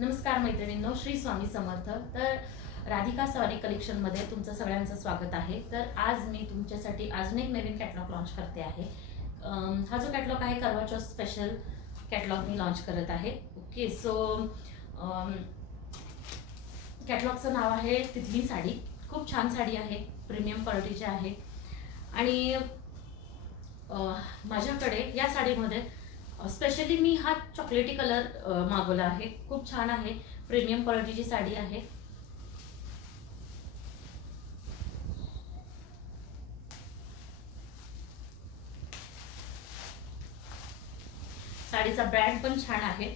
नमस्कार मैत्रिणींनो, श्री स्वामी समर्थ. तर राधिका साडी कलेक्शनमध्ये तुमचं सगळ्यांचं स्वागत आहे. तर आज मी तुमच्यासाठी अजून एक नवीन कॅटलॉग लॉन्च करते आहे. हा जो कॅटलॉग आहे करवा चौथ स्पेशल कॅटलॉग मी लॉन्च करत आहे. ओके, सो कॅटलॉगचं नाव आहे तिथली साडी. खूप छान साडी आहे, प्रीमियम क्वालिटीची आहे. आणि माझ्याकडे या साडीमध्ये स्पेशली मी हा चॉकलेटी कलर मागवला आहे. खूप छान आहे, प्रीमियम क्वालिटीची साडी आहे. साडीचा ब्रँड पण छान आहे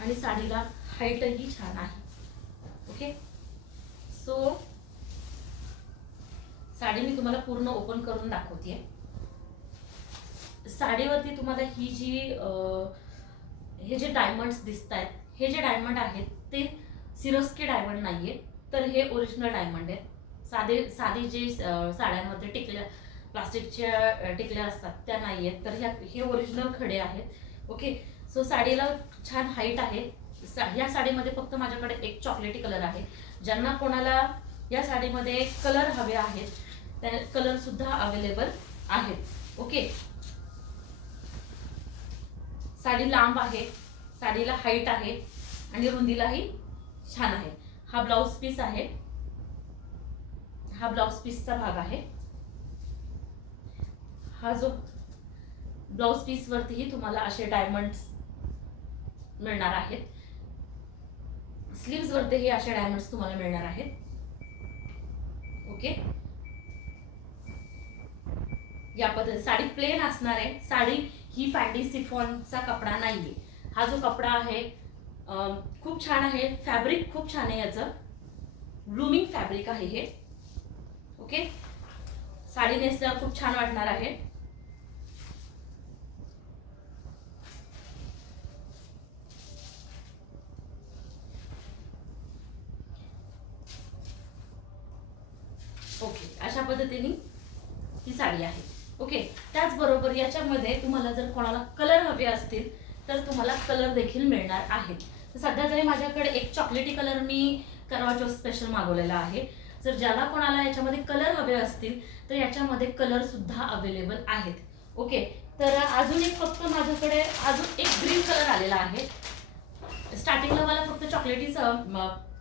आणि साडीला हाईटही छान आहे. ओके, सो साडी मी तुम्हाला पूर्ण ओपन करून दाखवते. साडीवरती तुम्हाला ही जी हे जे डायमंड्स दिसत आहेत, हे जे डायमंड आहेत ते सिरोस्की डायमंड नाहीये, तर हे ओरिजिनल डायमंड आहेत. साधी जे साड्यांमध्ये टिकल्या प्लास्टिकच्या टिकल्या असतात त्या नाही आहेत, तर हे ओरिजिनल खडे आहेत. ओके, सो साडीला छान हाईट आहे. या साडीमध्ये फक्त माझ्याकडे एक चॉकलेटी कलर आहे. ज्यांना कोणाला या साडीमध्ये कलर हवे आहेत त्या कलर सुद्धा अवेलेबल आहेत. ओके, साडी लांब आहे, साडीला हाईट आहे आणि रुंदीलाही छान आहे. हा ब्लाउज पीस आहे, हा ब्लाउज पीसचा भाग आहे. हा जो ब्लाउज पीस वरतीही तुम्हाला असे डायमंड्स मिळणार आहेत. स्लीव्स वरतीही असे डायमंड्स तुम्हाला मिळणार आहेत. ओके, या पद्धतीने साडी प्लेन असणार आहे. साडी ही फॅन्डी सिफॉनचा कपडा नाहीये. हा जो कपडा आहे खूप छान आहे. फॅब्रिक खूप छान आहे, याचं ब्लूमिंग फॅब्रिक आहे हे. ओके, साडी नेसल्यावर खूप छान वाटणार आहे. ओके, अशा पद्धतीने ही साडी आहे. ओके, त्याचबरोबर याच्यामध्ये तुम्हाला जर कोणाला कलर हवे असतील तर तुम्हाला कलर देखील मिळणार आहेत. सध्या तरी माझ्याकडे एक चॉकलेटी कलर मी करवा चौथ स्पेशल मागवलेला आहे. जर ज्याला कोणाला याच्यामध्ये कलर हवे असतील तर याच्यामध्ये कलर सुद्धा अवेलेबल आहेत. ओके, तर अजून एक फक्त माझ्याकडे अजून एक ग्रीन कलर आलेला आहे. स्टार्टिंगला मला फक्त चॉकलेटीच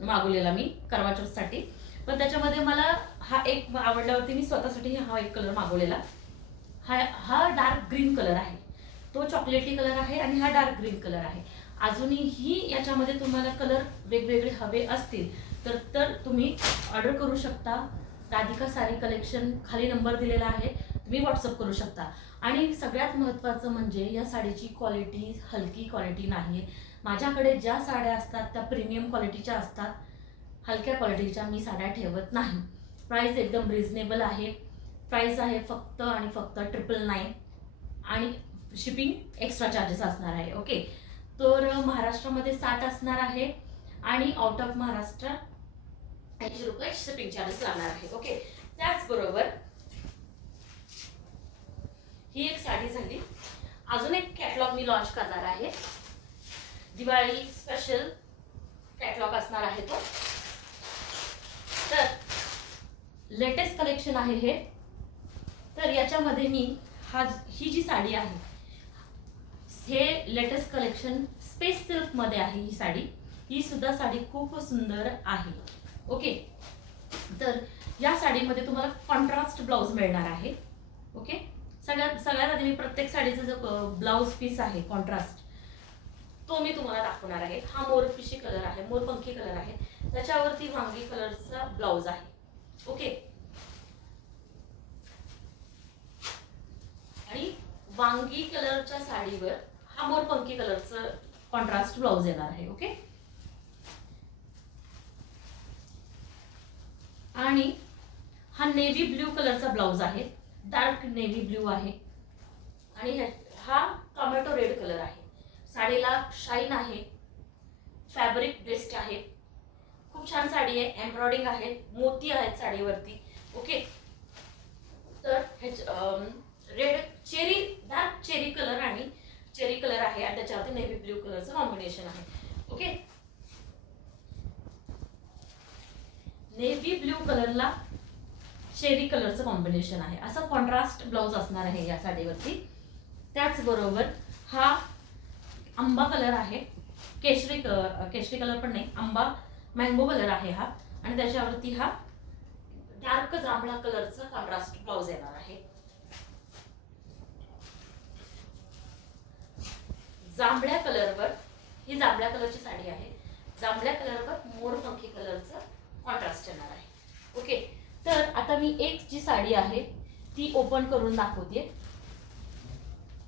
मागवलेला मी करवा चौथसाठी, पण त्याच्यामध्ये मला हा एक आवडल्यावरती मी स्वतःसाठी हा एक कलर मागवलेला. हा डार्क ग्रीन कलर आहे, तो चॉकलेटी कलर आहे आणि हा डार्क ग्रीन कलर आहे. अजूनही याच्यामध्ये तुम्हाला कलर वेगवेगळे हवे असतील तर तुम्ही ऑर्डर करू शकता. राधिका साडी कलेक्शन खाली नंबर दिलेला आहे, तुम्ही व्हॉट्सअप करू शकता. आणि सगळ्यात महत्त्वाचं म्हणजे या साडीची क्वालिटी हलकी क्वालिटी नाही आहे. माझ्याकडे ज्या साड्या असतात त्या प्रीमियम क्वालिटीच्या असतात, हलक्या क्वालिटीच्या मी साड्या ठेवत नाही. प्राइस एकदम रिझनेबल आहे. प्राइस आहे फक्त आणि फक्त 999 आणि शिपिंग एक्स्ट्रा चार्जेस असणार आहे. ओके, तर महाराष्ट्रामध्ये 60 असणार आहे आणि आउट ऑफ महाराष्ट्र 80 रुपये शिपिंग चार्जेस लागणार आहे. ओके, त्याचबरोबर ही एक साडी झाली. अजून एक कॅटलॉग मी लॉन्च करणार आहे. दिवाळी स्पेशल कॅटलॉग असणार आहे तो. तर लेटेस्ट कलेक्शन आहे हे. तर याच्यामध्ये मी ही जी साडी आहे हे लेटेस्ट कलेक्शन स्पेस सिल्क मध्ये आहे. ही साडी, ही सुद्धा साडी खूप सुंदर आहे. ओके, तर या साडीमध्ये तुम्हाला कॉन्ट्रास्ट ब्लाउज मिळणार आहे. ओके, सगळ्यात आधी मी प्रत्येक साडीचा जो ब्लाउज पीस आहे कॉन्ट्रास्ट तो मी तुम्हाला दाखवणार आहे. हा मोरपिशी कलर आहे, मोरपंखी कलर आहे, त्याच्यावरती वांगी कलरचा ब्लाउज आहे. ओके, आणि वांगी कलरच्या साडीवर हा मोरपंखी कलरचा कॉन्ट्रास्ट ब्लाउज येणार आहे. ओके, आणि हा नेव्ही ब्ल्यू कलरचा ब्लाउज आहे, डार्क नेव्ही ब्ल्यू आहे. आणि हा टोमॅटो रेड कलर आहे. साडीला शाईन आहे, फॅब्रिक बेस्ट आहे. खूप छान साडी आहे, एम्ब्रॉयडिंग आहे, मोती आहेत साडीवरती. ओके, तर red cherry dark cherry colour आणि चेरी कलर आहे आणि त्याच्यावरती नेव्ही ब्ल्यू कलरचं कॉम्बिनेशन आहे. ओके, नेव्ही ब्ल्यू कलरला चेरी कलरचं कॉम्बिनेशन आहे. असं कॉन्ट्रास्ट ब्लाउज असणार आहे या साडीवरती. त्याचबरोबर हा आंबा कलर आहे, केशरी कलर पण नाही, आंबा मँगो कलर आहे हा, आणि त्याच्यावरती हा डार्क जांभळा कलरचं कॉन्ट्रास्ट ब्लाउज येणार आहे. जांभळ्या कलरवर, ही जांभळ्या कलरची साडी आहे, जांभळ्या कलरवर मोरपंखी कलरचं कॉन्ट्रास्ट येणार आहे. ओके, तर आता मी एक जी साडी आहे ती ओपन करून दाखवते.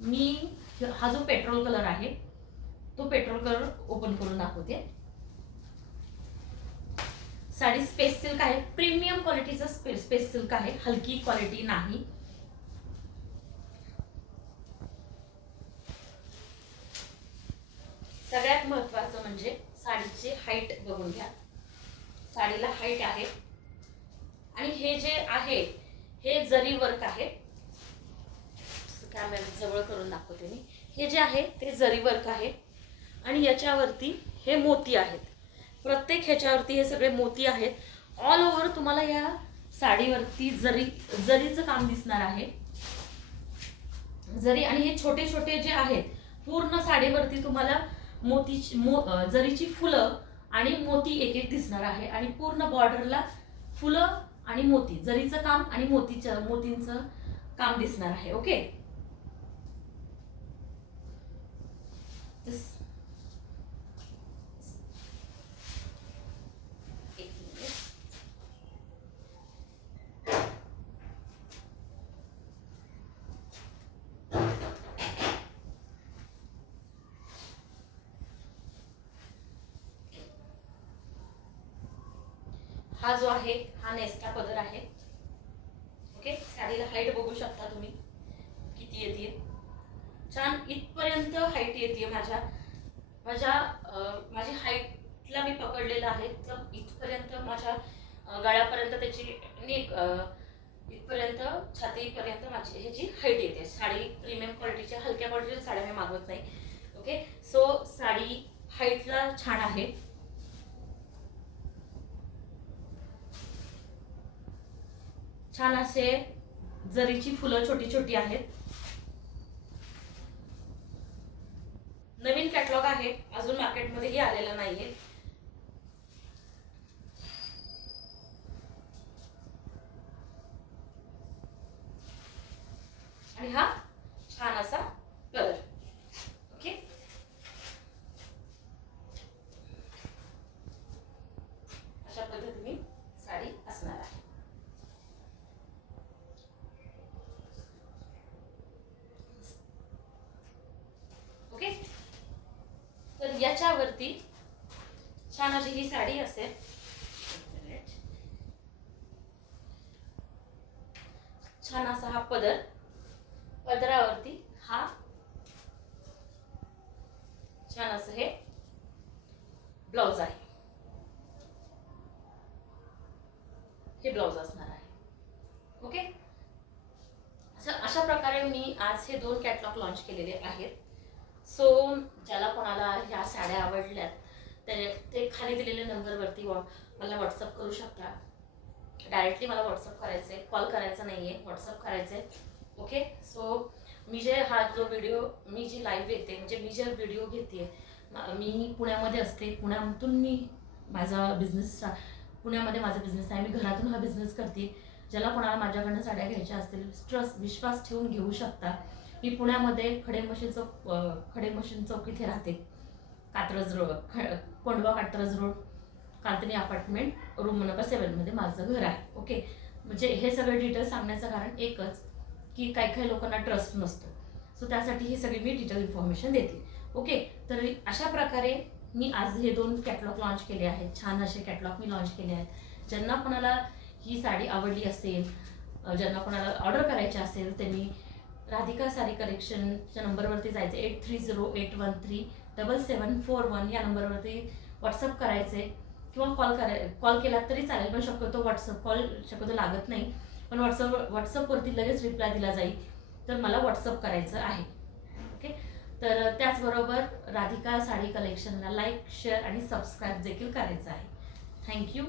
मी हा जो पेट्रोल कलर आहे तो पेट्रोल कलर ओपन करून दाखवते. साडी स्पेस सिल्क आहे, प्रीमियम क्वालिटीचं स्पेस सिल्क आहे, हलकी क्वालिटी नाही. सगळ्यात महत्त्वाचं म्हणजे साडीची हाईट बघून घ्या. साडीला हाईट आहे आणि हे जे आहे हे जरी वर्क आहे. कॅमेरा जवळ करून दाखवते मी. हे जे आहे ते जरी वर्क आहे आणि याच्यावरती हे मोती आहेत. प्रत्येक ह्याच्यावरती हे सगळे मोती आहेत. ऑल ओव्हर तुम्हाला या साडीवरती जरीचं काम दिसणार आहे. जरी, आणि हे छोटे छोटे जे आहेत पूर्ण साडीवरती तुम्हाला जरीची फुलं आणि मोती एक एक दिसणार आहे. आणि पूर्ण बॉर्डरला फुलं आणि मोती, जरीचं काम आणि मोतींचं काम दिसणार आहे. ओके, हा जो आहे हा नेस्टा पदर आहे. ओके, साडीला हाईट बघू शकता तुम्ही किती येते. छान इथपर्यंत हाईट येते. माझी हाईटला मी पकडलेलं आहे, तर इथपर्यंत माझ्या गळ्यापर्यंत त्याची इथपर्यंत छातीपर्यंत माझी ह्याची हाईट येते. साडी प्रीमियम क्वालिटीच्या, हलक्या क्वालिटीच्या साड्या मी मागवत नाही. ओके, सो साडी हाईटला छान आहे. छान असे जरीची फुलं छोटी छोटी आहेत. नवीन कॅटलॉग आहे, अजून मार्केटमध्येही आलेला नाहीये. आणि हा छान असा कलर. ओके, अशा पद्धतीने साडी असणार आहे. ओके, तर याच्यावरती छान अशी ही साडी असेल. छान असा हा पदरावरती हा छान असं हे ब्लाउज आहे. हे ब्लाउज असणार आहे. ओके, अशा प्रकारे मी आज हे 2 कॅटलॉग लॉन्च केलेले आहेत. सो ज्याला कोणाला ह्या साड्या आवडल्यात ते खाली दिलेल्या नंबरवरती मला व्हॉट्सअप करू शकता. डायरेक्टली मला व्हॉट्सअप करायचं आहे, कॉल करायचा नाही आहे, व्हॉट्सअप करायचं आहे. ओके, सो मी जे हा जो व्हिडिओ मी जी लाईव्ह येते, म्हणजे मी जे व्हिडिओ घेते, मी पुण्यामध्ये असते. पुण्यातून मी पुण्यामध्ये माझा बिझनेस आहे. मी घरातून हा बिझनेस करते. ज्याला कोणाला माझ्याकडनं साड्या घ्यायच्या असतील, विश्वास ठेवून घेऊ शकता. मी पुण्यामध्ये खडे मशीन चौक इथे राहते. Katraj road, Kondhwa Katraj road, Kantani apartment, room number 7 मध्ये माझं घर आहे. ओके, म्हणजे हे सगळे डिटेल्स सांगण्याचं कारण एकच की काही लोकांना ट्रस्ट नसतो. सो त्यासाठी ही सगळी मी डिटेल इन्फॉर्मेशन देते. ओके, तर अशा प्रकारे मी आज हे 2 कॅटलॉग लॉन्च केले आहेत. छान असे कॅटलॉग मी लॉन्च केले आहेत. ज्यांना कोणाला ही साडी आवडली असेल, ज्यांना कोणाला ऑर्डर करायची असेल, त्यांनी राधिका साडी कलेक्शनच्या नंबरवरती जायचं. 8308137741 या नंबरवरती व्हॉट्सअप करायचे किंवा कॉल केला तरी चालेल, पण शक्यतो कॉल लागत नाही. पण व्हॉट्सअपवरती लगेच रिप्लाय दिला जाईल. तर मला व्हॉट्सअप करायचं आहे. ओके, तर त्याचबरोबर राधिका साडी कलेक्शनला लाईक, शेअर आणि सबस्क्राईब देखील करायचं आहे. थँक्यू.